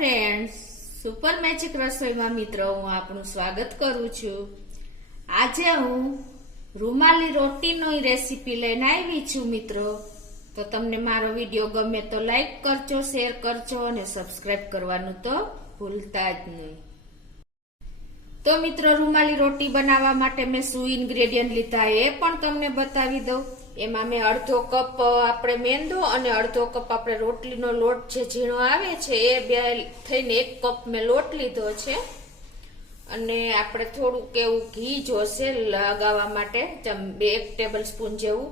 Friends, super magic રસોઈમાં મિત્રો હું આપનું સ્વાગત કરું છું। આજે હું રૂમાલી રોટીની રેસીપી લઈને આવી છું મિત્રો। તો તમને મારો વિડીયો ગમે તો લાઈક કરજો, શેર કરજો અને સબસ્ક્રાઇબ કરવાનું તો ભૂલતા જ નહીં। તો મિત્રો રૂમાલી રોટી બનાવવા માટે મેં શું ઇન્ગ્રેડિયન્ટ લીધા એ પણ તમને બતાવી દઉં। એમાં મેં અડધો કપ આપણે મેંદો અને અડધો કપ આપણે રોટલીનો લોટ જે ઝીણો આવે છે એ બે થઈને 1 કપ મેં લોટ લીધો છે। અને આપણે થોડુંક એવું ઘી જોશે લગાવવા માટે, 1 ટેબલ સ્પૂન જેવું।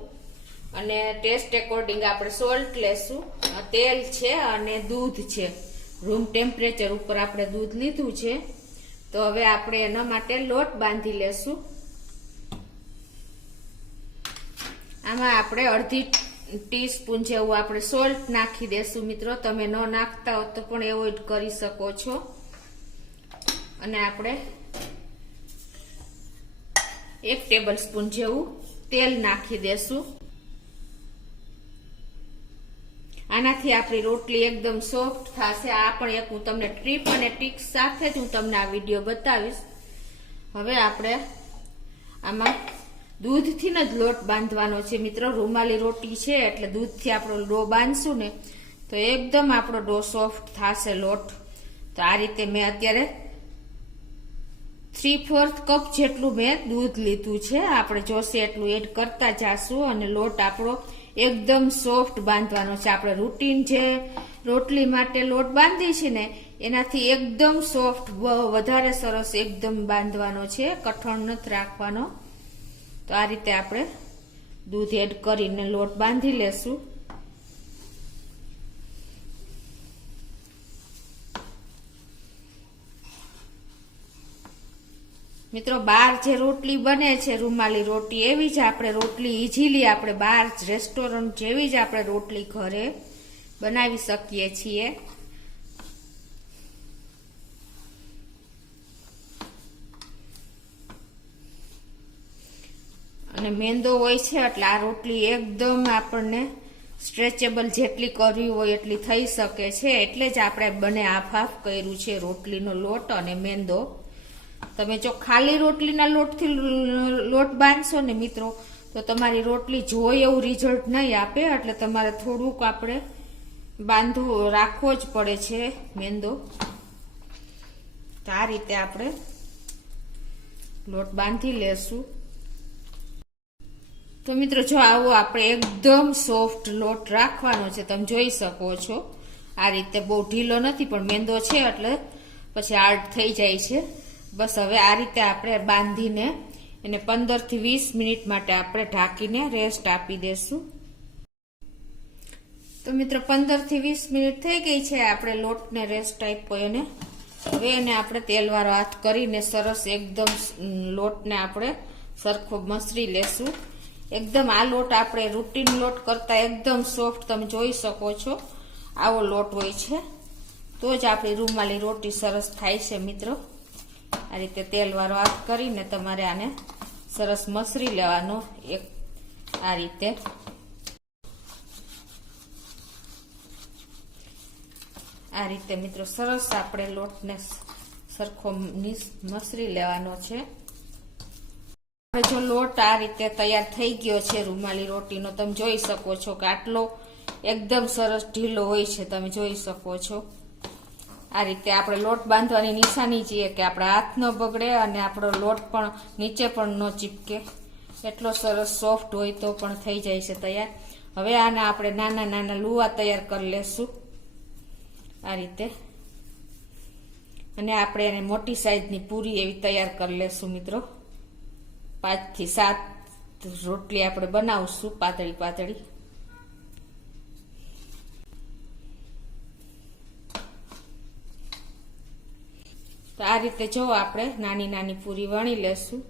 અને ટેસ્ટ એકોર્ડિંગ આપણે સોલ્ટ લેશું। તેલ છે અને દૂધ છે, રૂમ ટેમ્પરેચર ઉપર આપણે દૂધ લીધું છે। તો હવે આપણે એના માટે લોટ બાંધી લેશું। આમાં આપણે અડધી ટીસ્પૂન જેવું આપણે સોલ્ટ નાખી દેશું મિત્રો। તમે ન નાખતા હો તો પણ એવોઇડ કરી શકો છો। અને આપણે 1 ટેબલ સ્પૂન જેવું તેલ નાખી દેશું। આનાથી આપણી રોટલી એકદમ સોફ્ટ થશે। આ પણ એક હું તમને ટ્રીપ અને ટિક્સ સાથે જ હું તમને આ વિડીયો બતાવીશ। હવે આપણે આમાં દૂધથી જ લોટ બાંધવાનો છે મિત્રો। રૂમાલી રોટી છે એટલે દૂધથી આપણો ડો બાંધશું ને તો એકદમ આપણો ડો સોફ્ટ થશે લોટ। તો આ રીતે મેં અત્યારે 3/4 કપ જેટલું મેં દૂધ લીધું છે। આપણે જોશે એટલું એડ કરતા જાશું અને લોટ આપણો એકદમ સોફ્ટ બાંધવાનો છે। આપણે રૂટીન જે રોટલી માટે લોટ બાંધી છે ને એનાથી એકદમ સોફ્ટ, વધારે સરસ એકદમ બાંધવાનો છે, કઠણ નથી રાખવાનો। તો આ રીતે આપણે દૂધ એડ કરીને લોટ બાંધી લેશું। મિત્રો બહાર જે રોટલી બને છે રૂમાલી રોટી એવી જ આપણે રોટલી ઈઝીલી આપણે બહાર રેસ્ટોરન્ટ જેવી જ આપણે રોટલી ઘરે બનાવી શકીએ છીએ। અને મેંદો હોય છે એટલે આ રોટલી એકદમ આપણને સ્ટ્રેચેબલ જેટલી કરવી હોય એટલી થઈ શકે છે। એટલે જ આપણે બંને હાફ કર્યું છે, રોટલીનો લોટ અને મેંદો। તમે જો ખાલી રોટલીના લોટથી લોટ બાંધશો ને મિત્રો તો તમારી રોટલી જોઈએ એવું રિઝલ્ટ નહીં આપે। એટલે તમારે થોડુંક આપણે બાંધવું રાખવો જ પડે છે મેંદો। તો આ રીતે આપણે લોટ બાંધી લેશું। તો મિત્રો જો આવો આપણે એકદમ સોફ્ટ લોટ રાખવાનો છે, તમે જોઈ શકો છો। આ રીતે બહુ ઢીલો નથી પણ મેંદો છે એટલે પછી હાર્ડ થઈ જાય છે। બસ હવે આ રીતે આપણે બાંધીને એને 15 થી 20 મિનિટ માટે આપણે ઢાંકીને રેસ્ટ આપી દેશું। તો મિત્રો 15 થી 20 મિનિટ થઈ ગઈ છે, આપણે લોટને રેસ્ટ આપ્યો એને। હવે એને આપણે તેલવાળો હાથ કરીને સરસ એકદમ લોટને આપણે સરખો મસરી લેશું। એકદમ આ લોટ આપણે રૂટીન લોટ કરતા એકદમ સોફ્ટ, તમે જોઈ શકો છો આવો લોટ હોય છે તો જ આપણી રૂમાલી રોટી સરસ થાય છે મિત્રો। આ રીતે તેલવાળો હાથ કરીને તમારે આને સરસ મસરી લેવાનો એક આ રીતે। આ રીતે મિત્રો સરસ આપણે લોટને સરખો મસરી લેવાનો છે। જો લોટ આ રીતે તૈયાર થઈ ગયો છે રૂમાલી રોટીનો, તમે જોઈ શકો છો કે આટલો એકદમ સરસ ઢીલો હોય છે, તમે જોઈ શકો છો। આ રીતે આપણે લોટ બાંધવાની નિશાની છીએ કે આપણા હાથ ન બગડે અને આપણો લોટ પણ નીચે પણ ન ચીપકે, એટલો સરસ સોફ્ટ હોય તો પણ થઈ જાય છે તૈયાર। હવે આના આપણે નાના નાના લુવા તૈયાર કરી લેશું આ રીતે। અને આપણે એને મોટી સાઈઝની પૂરી એવી તૈયાર કરી લેશું મિત્રો। 5 થી 7 રોટલી આપણે બનાવશું પાતળી પાતળી। તો આ રીતે જો આપણે નાની નાની પૂરી વણી લેશું।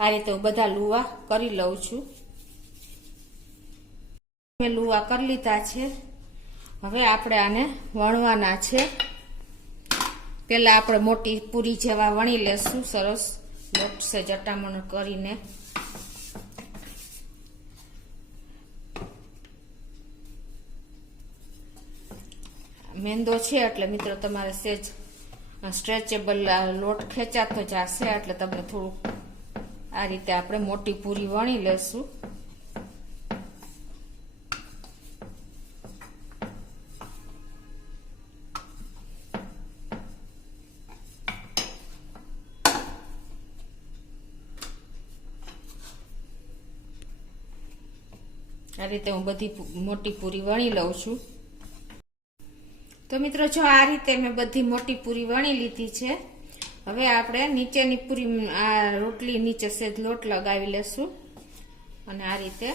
આ રીતે હું બધા લુવા કરી લઉં છું। મેં લુવા કરી લીધા છે। હવે આપણે આને વણવાના છે। પેલા આપણે મોટી પૂરી જેવા વણી લેશું સરસ લોટ સે જટામણ કરીને। મેંદો છે એટલે મિત્રો તમારે સેજ સ્ટ્રેચેબલ લોટ ખેંચાતો જશે, એટલે તમને થોડુંક આ રીતે આપણે મોટી પૂરી વણી લેશું. આ રીતે હું બધી મોટી પૂરી વણી લઉં છું. તો મિત્રો જો આ રીતે મેં બધી મોટી પૂરી વણી લીધી છે. હવે આપણે નીચેની પૂરી આ રોટલી નીચે સેજ લોટ લગાવી લેશું અને આ રીતે.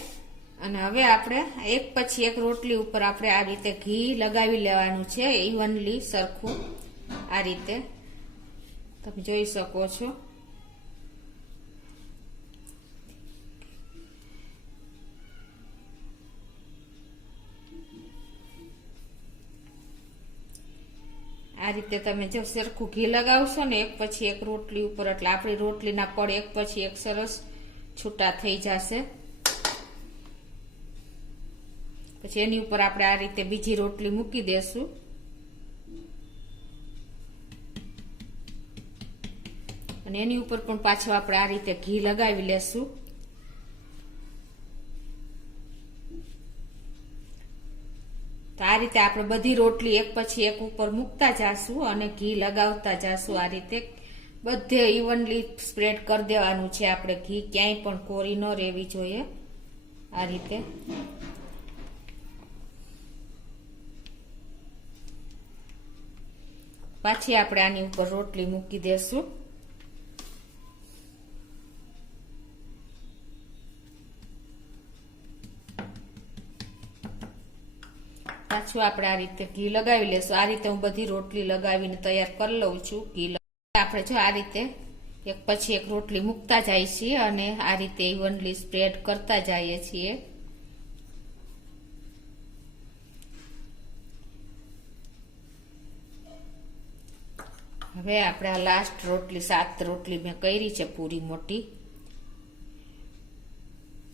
અને હવે આપણે એક પછી એક રોટલી ઉપર આપણે આ રીતે ઘી લગાવી લેવાનું છે, ઇવનલી સરખું આ રીતે તમે જોઈ શકો છો. આ રીતે તમે જો સરખું ઘી લગાવશો ને એક પછી એક રોટલી ઉપર, એટલે આપણી રોટલીના પડ એક પછી એક સરસ છૂટા થઈ જશે. પછી એની ઉપર આપણે આ રીતે બીજી રોટલી મૂકી દેશું. અને એની ઉપર પણ પાછું આપણે આ રીતે ઘી લગાવી લેશું. તો આ રીતે આપણે બધી રોટલી એક પછી એક ઉપર મૂકતા જાશું અને ઘી લગાવતા જાશું. આ રીતે બધે ઇવનલી સ્પ્રેડ કરી દેવાનું છે આપણે ઘી, ક્યાંય પણ કોરી ન રહેવી જોઈએ. આ રીતે પાછી આપણે આની ઉપર રોટલી મૂકી દેશું. પાછું આપણે આ રીતે ઘી લગાવી લેશું. આ રીતે હું બધી રોટલી લગાવીને તૈયાર કરી લઉં છું. ઘી આપણે જો આ રીતે એક પછી એક રોટલી મૂકતા જાય છીએ અને આ રીતે ઇવનલી સ્પ્રેડ કરતા જઈએ છીએ. હવે આપણે આ લાસ્ટ રોટલી 7 રોટલી મેં કરી છે પૂરી મોટી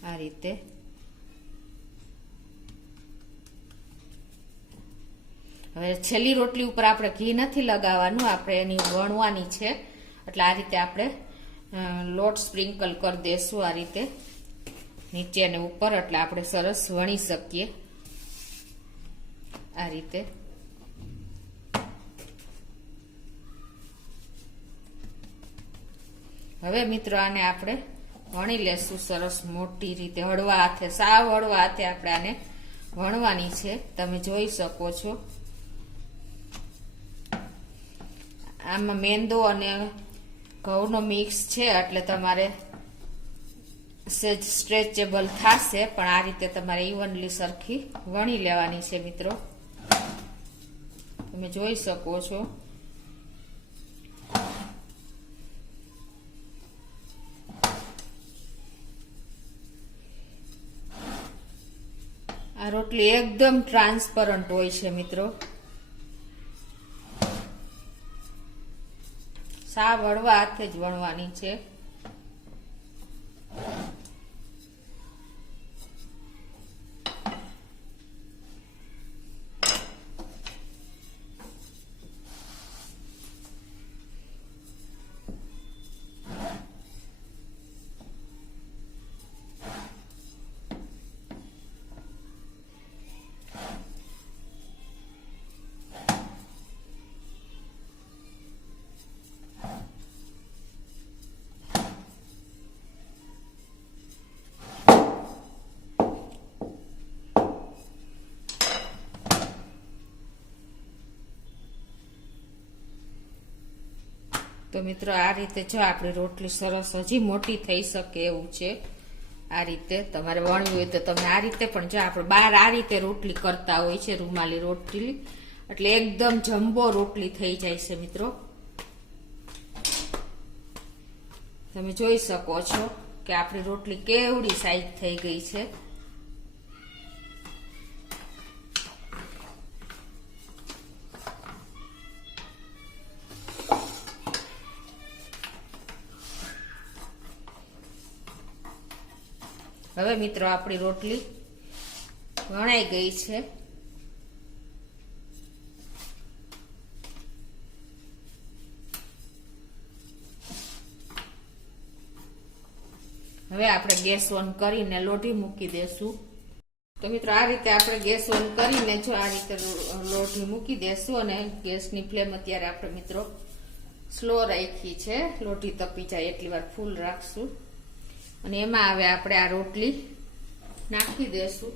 આ રીતે. હવે છેલ્લી રોટલી ઉપર આપણે ઘી નથી લગાવવાનું, આપણે એની વણવાની છે. એટલે આ રીતે આપણે લોટ સ્પ્રિંકલ કરી દેશું આ રીતે નીચે અને ઉપર, એટલે આપણે સરસ વણી શકીએ આ રીતે. હવે મિત્રો આને આપણે વણી લેશું સરસ મોટી રીતે, હળવા હાથે, સાવ હળવા હાથે આપણે આને વણવાની છે. તમે જોઈ શકો છો આમાં મેંદો અને ઘઉંનો મિક્સ છે, એટલે તમારે સેજ સ્ટ્રેચેબલ થશે, પણ આ રીતે તમારે ઇવનલી સરખી વણી લેવાની છે મિત્રો. તમે જોઈ શકો છો. આ રોટલી એકદમ ટ્રાન્સપરન્ટ હોય છે મિત્રો, સાવ હળવા હાથે જ વણવાની છે. તો મિત્રો આ રીતે જો આપણી રોટલી સરસ હજી મોટી થઈ શકે એવું છે. આ રીતે તમારે વણવી હોય તો તમે આ રીતે પણ, જો આપણે બહાર આ રીતે રોટલી કરતા હોય છે રૂમાલી રોટલી, એટલે એકદમ જમ્બો રોટલી થઈ જાય છે મિત્રો. તમે જોઈ શકો છો કે આપણી રોટલી કેવડી સાઈઝ થઈ ગઈ છે. હવે મિત્રો આપણી રોટલી વણાઈ ગઈ છે. હવે આપણે ગેસ ઓન કરીને લોઢી મૂકી દેશું. તો મિત્રો આ રીતે આપણે ગેસ ઓન કરીને જો આ રીતે લોઢી મૂકી દેશું અને ગેસની ફ્લેમ અત્યારે આપણે મિત્રો સ્લો રાખી છે. લોઢી તપી જાય એટલી વાર ફૂલ રાખશું અને એમાં હવે આપણે આ રોટલી નાખી દેશું.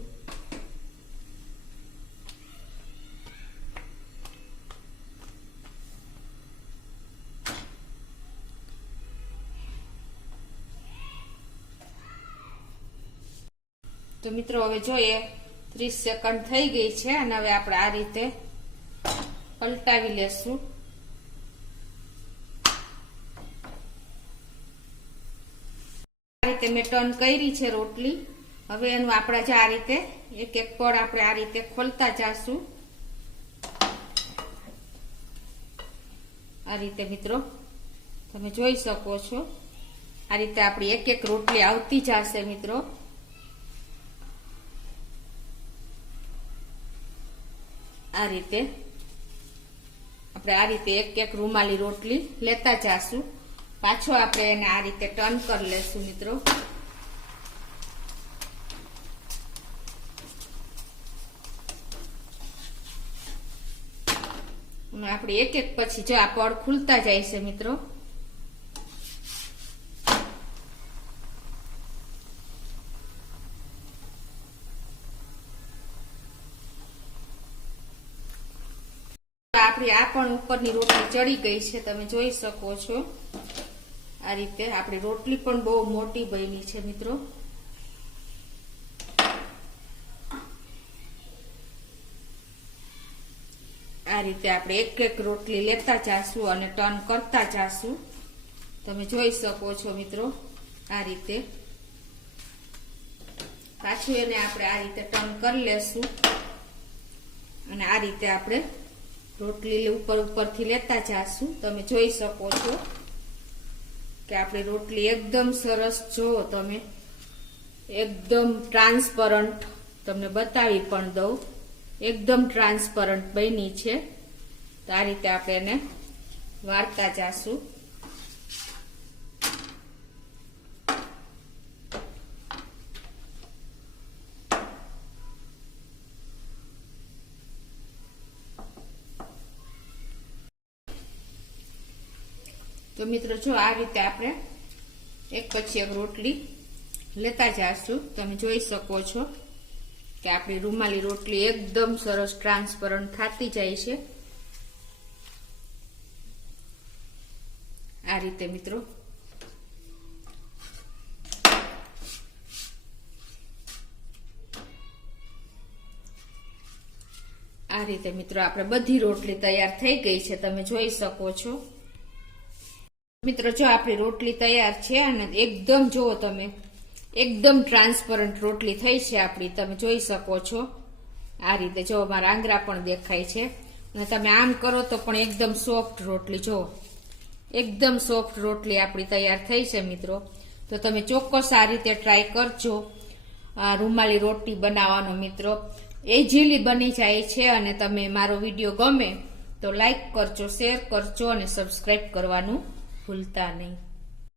તો મિત્રો હવે જોઈએ 30 સેકન્ડ થઈ ગઈ છે અને હવે આપણે આ રીતે પલટાવી લેશું. આ રીતે મેં ટર્ન કરી છે રોટલી. હવે એનું આપણે જે આ રીતે એક એક પડ આપણે આ રીતે ખોલતા જાશું. આ રીતે મિત્રો તમે જોઈ શકો છો આ રીતે આપણી એક એક રોટલી આવતી જશે મિત્રો. આ રીતે આપણે આ રીતે એક એક રૂમાલી રોટલી લેતા જાશું. પાછો આપણે એને આ રીતે ટર્ન કરી લેશું મિત્રો. અને આપણે એક એક પછી જો આ પડ ખુલતા જાય છે મિત્રો. આપણી આ પણ ઉપરની રોટલી ચડી ગઈ છે, તમે જોઈ શકો છો. આ રીતે આપણી રોટલી પણ બહુ મોટી બની છે મિત્રો. આ રીતે આપણે એક એક રોટલી લેતા જાશું અને ટર્ન કરતા જાશું. તમે જોઈ શકો છો મિત્રો. આ રીતે પાછું એને આપણે આ રીતે ટર્ન કરી લેશું અને આ રીતે આપણે રોટલી ઉપરથી લેતા જાશું. તમે જોઈ શકો છો કે આપણી રોટલી એકદમ સરસ, જો તમે એકદમ ટ્રાન્સપરન્ટ, તમને બતાવી પણ દઉં, એકદમ ટ્રાન્સપરન્ટ બની છે. તો આ રીતે આપણે એને વાળતા જાશું. તો મિત્રો જો આ રીતે આપણે એક પછી એક રોટલી લેતા જાશું. તમે જોઈ શકો છો કે આપણી રૂમાલી રોટલી એકદમ સરસ ટ્રાન્સપરન્ટ થતી જાય છે. આ રીતે મિત્રો આ રીતે મિત્રો આપણે બધી રોટલી તૈયાર થઈ ગઈ છે. તમે જોઈ શકો છો મિત્રો. જો આપણી રોટલી તૈયાર છે અને એકદમ જુઓ તમે એકદમ ટ્રાન્સપરન્ટ રોટલી થઈ છે આપણી. તમે જોઈ શકો છો આ રીતે. જો મારા આંગળા પણ દેખાય છે અને તમે આમ કરો તો પણ એકદમ સોફ્ટ રોટલી, જો એકદમ સોફ્ટ રોટલી આપણી તૈયાર થઈ છે મિત્રો. તો તમે ચોક્કસ આ રીતે ટ્રાય કરજો આ રૂમાલી રોટલી બનાવવાનો મિત્રો. ઇઝીલી બની જાય છે અને તમે મારો વિડીયો ગમે તો લાઈક કરજો, શેર કરજો અને સબસ્ક્રાઈબ કરવાનું ભૂલતા નહીં.